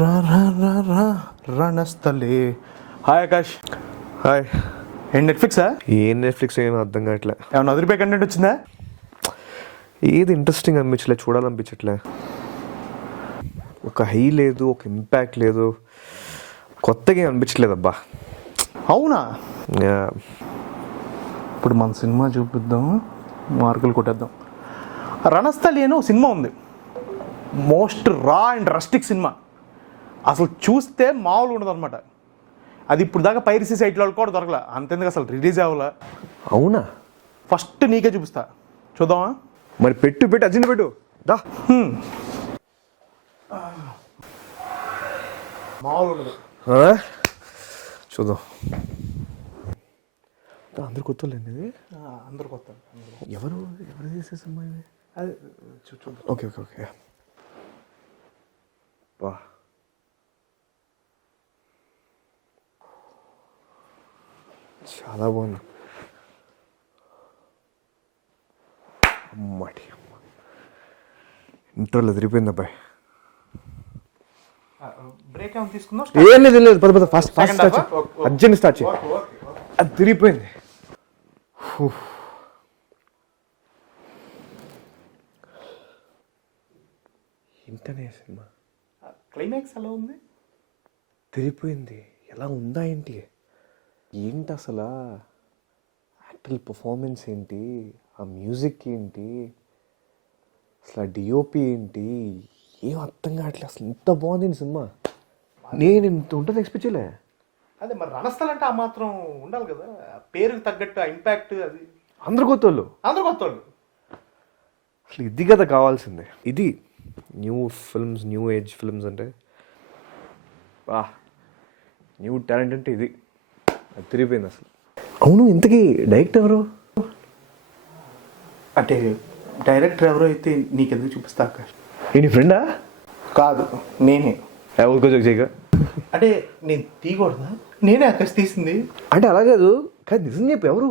రా రా రా రా రణస్థలే. హాయ్ ఆకాష్. హాయ్. ఏం నెట్ఫ్లిక్సా? ఏం నెట్ఫ్లిక్స్ ఏం అర్థం కావట్లే. ఏమన్నా అదిరిపోయి కంటెంట్ వచ్చిందా? ఏది ఇంట్రెస్టింగ్ అనిపించలే, చూడాలనిపించట్లే. ఒక హై లేదు, ఒక ఇంపాక్ట్ లేదు, కొత్తగా అనిపించలేదు అబ్బా. అవునా? Yeah. ఇప్పుడు మన సినిమా చూపిద్దాం, మార్కులు కొట్టేద్దాం. రణస్థలి అని ఒక సినిమా ఉంది, మోస్ట్ రా అండ్ రస్టిక్ సినిమా. అసలు చూస్తే మామూలు ఉండదు అనమాట. అది ఇప్పుడు దాకా పైరసీ సైట్లో కూడా దొరకలే, అంతెందుకు అసలు రిలీజ్ అవ్వాల. అవునా? ఫస్ట్ నీకే చూపిస్తా, చూద్దామా? మరి పెట్టు అర్జెంట్ పెట్టు దా. మామూలు ఉండదు. చూద్దాం. అందరు కొత్తలేండి ఇది. అందరు కొత్త. ఎవరు చేసే సినిమా ఇది? అది చూద్దాం. Okay okay okay. వా, చాలా బాగుంది. అమ్మాటి ఇంటర్లో ఎదిరిపోయింది అబ్బాయి. బ్రేక్ ఏమైనా తీసుకుందాం? ఏం లేదు పద ఫాస్ట్ స్టార్ట్ చేయి, అర్జెంట్ స్టార్ట్ చేయి. అది తిరిగిపోయింది. ఏంటనే సినిమా క్లైమాక్స్ ఎలా ఉంది? తిరిగిపోయింది. ఎలా ఉందా ఏంటి అసలు? యాక్టర్ పర్ఫార్మెన్స్ ఏంటి, ఆ మ్యూజిక్ ఏంటి, అసలు ఆ డిఓపి ఏంటి, ఏం అర్థం కావట్లేదు. అసలు ఇంత బాగుంది సినిమా. నేను ఇంత ఉంటుంది ఎక్స్పెక్ట్ చేయలే. అదే మరి రణస్థలం అంటే ఆ మాత్రం ఉండాలి కదా, పేరుకి తగ్గట్టు ఆ ఇంపాక్ట్. అది అందరు కొత్త వాళ్ళు. అసలు ఇది కదా కావాల్సిందే. ఇది new films, new age films అంటే న్యూ టాలెంట్ అంటే ఇది. అది తిరిగిపోయింది అసలు. అవును, ఇంతకీ డైరెక్టర్ ఎవరు? అంటే డైరెక్టర్ ఎవరో అయితే నీకెందుకు చూపిస్తా ఆకాష్? నీ ఫ్రెండా? కాదు, నేనే. కొంచెం చేయగా అంటే నేను తీయకూడదా? నేనే ఆకాష్ తీసింది. అంటే అలా కాదు, కానీ నిజం చెప్పు ఎవరు?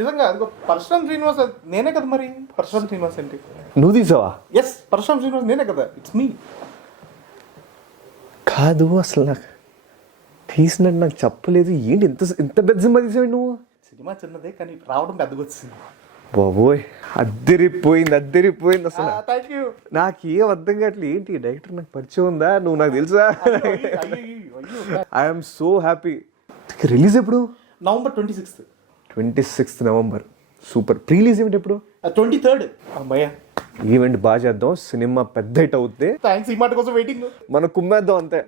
నిజంగా అదిగో పరశురామ్ శ్రీనివాస్. నేనే కదా మరి పరశురామ్ శ్రీనివాస్ అంటే. నువ్వు తీసావా? ఎస్, పరశురామ్ శ్రీనివాస్ నేనే కదా, ఇట్స్ మీ. కాదు, అసలు నాకు తీసినట్టు నాకు చెప్పలేదు. ఏంటి ఇంత పెద్ద సినిమా తీసావు నువ్వు? సినిమా చిన్నదే కానీ రావడం పెద్దగా వచ్చింది. బాబోయ్, అద్దరిపోయింది అసలు. Thank you. నాకు ఏం అర్థం కావట్లేదు. ఏంటి డైరెక్టర్ నాకు పరిచయం ఉందా? నువ్వు నాకు తెలుసా? I'm so happy. రిలీజ్ ఎప్పుడు? November 26th November. Super. Pre release event ఎప్పుడు? 23rd. అమ్మాయ్యా, ఈవెంట్ బాగా చేద్దాం, సినిమా పెద్ద హిట్ అవుతే థ్యాంక్స్. ఈ మాట కోసం వెయిటింగ్. మనం కుమ్మేద్దాం అంతే.